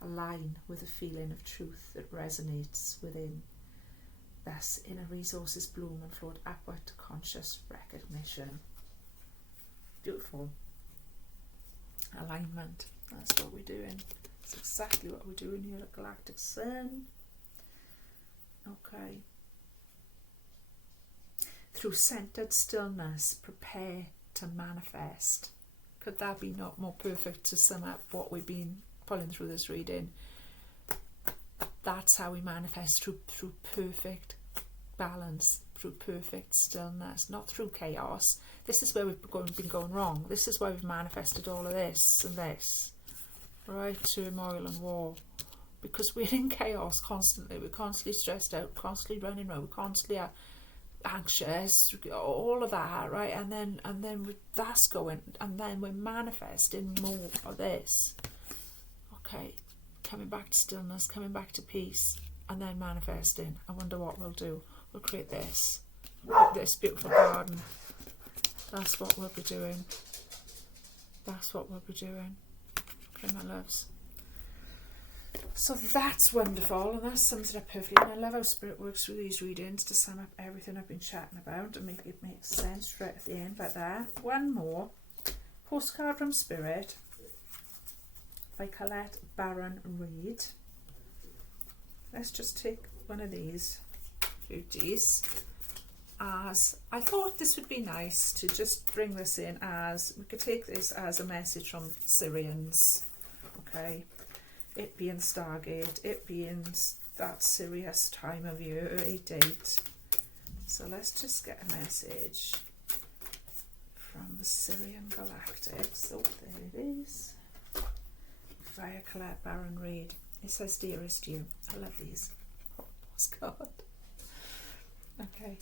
align with a feeling of truth that resonates within. Thus, inner resources bloom and float upward to conscious recognition. Beautiful. Alignment. That's what we're doing. That's exactly what we're doing here at Galactic Sun. Okay. Through centered stillness, prepare to manifest. Could that be not more perfect to sum up what we've been pulling through this reading? That's how we manifest, through perfect balance, through perfect stillness, not through chaos. This is where we've been going wrong. This is why we've manifested all of this and this, right? Turmoil and war, because we're in chaos constantly. We're constantly stressed out, constantly running around, we're constantly anxious, all of that, right? And then that's going, and then we're manifesting more of this. Okay, coming back to stillness, coming back to peace, and then manifesting. I wonder what we'll do. We'll create this beautiful garden. That's what we'll be doing. That's what we'll be doing. Okay, my loves. So that's wonderful, and that sums it up perfectly. And I love how Spirit works through these readings to sum up everything I've been chatting about and make it make sense right at the end like that. One more postcard from Spirit by Colette Baron Reid. Let's just take one of these beauties, as I thought this would be nice to just bring this in, as we could take this as a message from Syrians. Okay, it being Stargate, it being that serious time of year, a date. So let's just get a message from the Syrian Galactic. So there it is, via Colette Baron Reid. It says, "Dearest you," I love these postcard. Okay.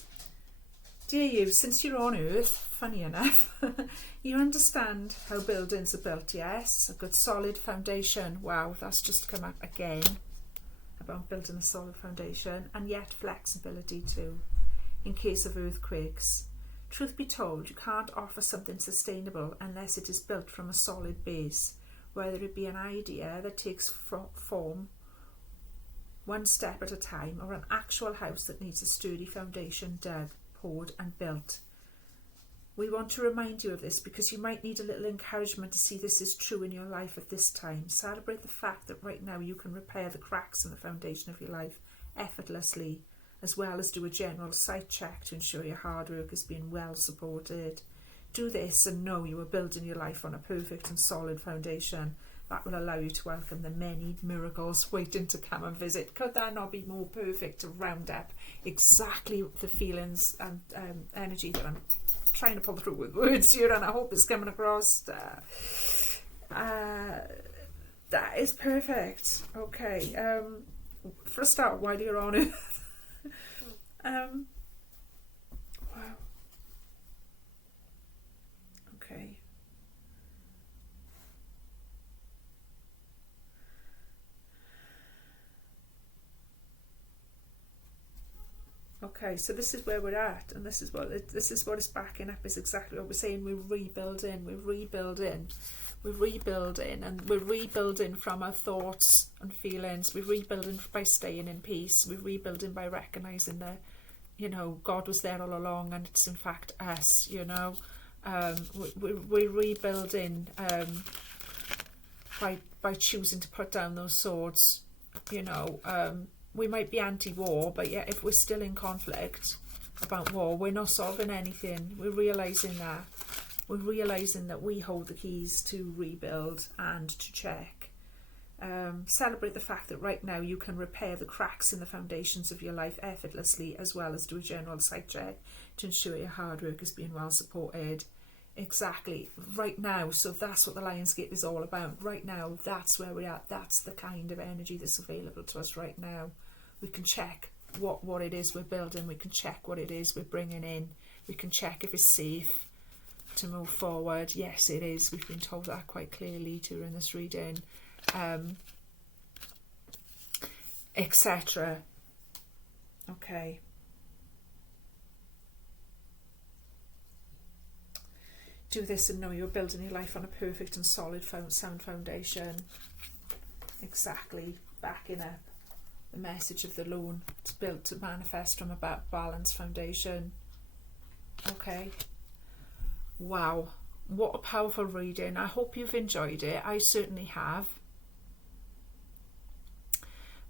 Dear you, since you're on Earth, funny enough, you understand how buildings are built, yes? A good solid foundation. Wow, that's just come up again about building a solid foundation, and yet flexibility too, in case of earthquakes. Truth be told, you can't offer something sustainable unless it is built from a solid base, whether it be an idea that takes form one step at a time, or an actual house that needs a sturdy foundation dug, poured and built. We want to remind you of this because you might need a little encouragement to see this is true in your life at this time. Celebrate the fact that right now you can repair the cracks in the foundation of your life effortlessly, as well as do a general site check to ensure your hard work is being well supported. Do this and know you are building your life on a perfect and solid foundation, That will allow you to welcome the many miracles waiting to come and visit. Could that not be more perfect to round up exactly the feelings and energy that I'm trying to pull through with words here, and I hope it's coming across. That is perfect. Okay. For a start, while you're on it. Wow. Okay. Okay, so this is where we're at, and this is what it's backing up. Is exactly what we're saying. We're rebuilding, and we're rebuilding from our thoughts and feelings. We're rebuilding by staying in peace. We're rebuilding by recognizing that, God was there all along, and it's in fact us. We're rebuilding by choosing to put down those swords. We might be anti-war, but yet if we're still in conflict about war, we're not solving anything. We're realising that. We're realising that we hold the keys to rebuild and to check. Celebrate the fact that right now you can repair the cracks in the foundations of your life effortlessly, as well as do a general site check to ensure your hard work is being well supported. Exactly. Right now, so that's what the Lionsgate is all about. Right now, that's where we're at. That's the kind of energy that's available to us right now. We can check what it is we're building. We can check what it is we're bringing in. We can check if it's safe to move forward. Yes, it is. We've been told that quite clearly during this reading, etc. Okay. Do this and know you're building your life on a perfect and solid sound foundation. Exactly. Backing up the message of the loan. It's built to manifest from a balanced foundation. Okay. Wow. What a powerful reading. I hope you've enjoyed it. I certainly have.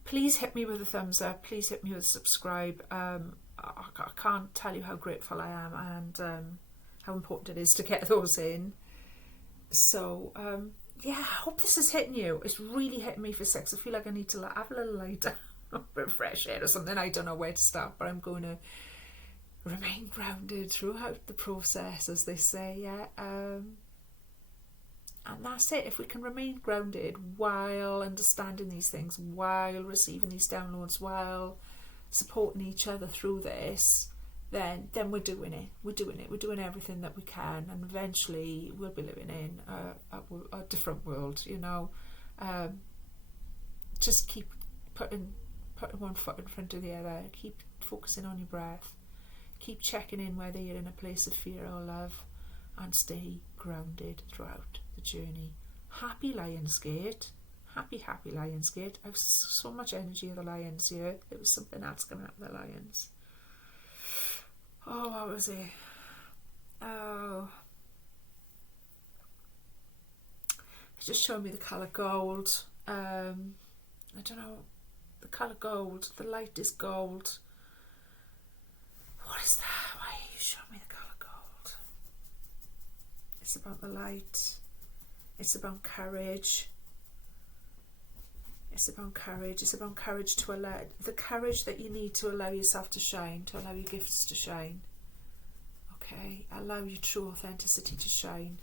Please hit me with a thumbs up. Please hit me with a subscribe. I can't tell you how grateful I am, and how important it is to get those in. So, yeah, I hope this is hitting you. It's really hitting me for sex. I feel like I need to have a little lie down, a bit of fresh air or something. I don't know where to start, but I'm going to remain grounded throughout the process, as they say. Yeah, and that's it. If we can remain grounded while understanding these things, while receiving these downloads, while supporting each other through this, then we're doing it. We're doing everything that we can, and eventually we'll be living in a different world. Just keep putting one foot in front of the other. Keep focusing on your breath. Keep checking in whether you're in a place of fear or love, and stay grounded throughout the journey. Happy Lionsgate. Happy Lionsgate. I've so much energy of the lions here. There was something else coming up with the lions. Oh, what was it? Oh. It's just showing me the colour gold. I don't know. The colour gold. The light is gold. What is that? Why are you showing me the colour gold? It's about the light. It's about courage. It's about courage. It's about courage to allow the courage that you need to allow yourself to shine, to allow your gifts to shine. Okay, allow your true authenticity to shine.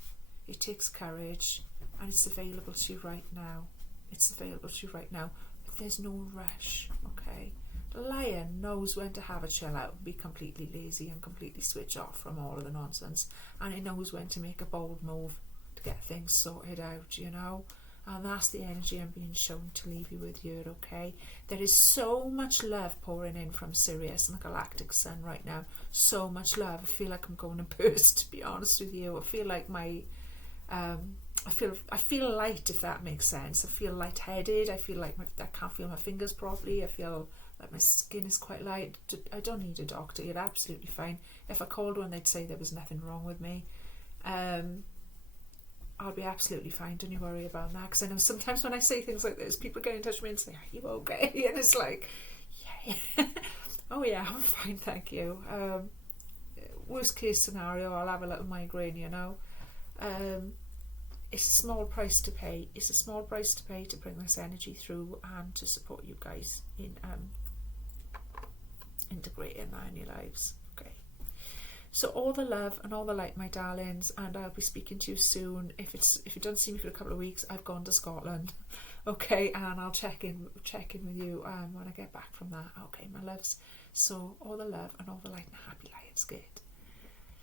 It takes courage, and it's available to you right now. It's available to you right now. But there's no rush. Okay, the lion knows when to have a chill out and be completely lazy and completely switch off from all of the nonsense, and it knows when to make a bold move to get things sorted out. And that's the energy I'm being shown to leave you with here, okay? There is so much love pouring in from Sirius and the Galactic Sun right now. So much love. I feel like I'm going to burst, to be honest with you. I feel like I feel light, if that makes sense. I feel lightheaded. I feel like I can't feel my fingers properly. I feel like my skin is quite light. I don't need a doctor. You're absolutely fine. If I called one, they'd say there was nothing wrong with me. I'll be absolutely fine, don't you worry about that, because I know sometimes when I say things like this, people get in touch with me and say, are you okay? And it's like, yeah. Oh yeah, I'm fine, thank you. Worst case scenario, I'll have a little migraine, it's a small price to pay. It's a small price to pay to bring this energy through and to support you guys in integrating that in your lives. Okay. So all the love and all the light, my darlings, and I'll be speaking to you soon. If you don't see me for a couple of weeks, I've gone to Scotland. Okay, and I'll check in with you when I get back from that. Okay, my loves. So all the love and all the light and happy Lionsgate.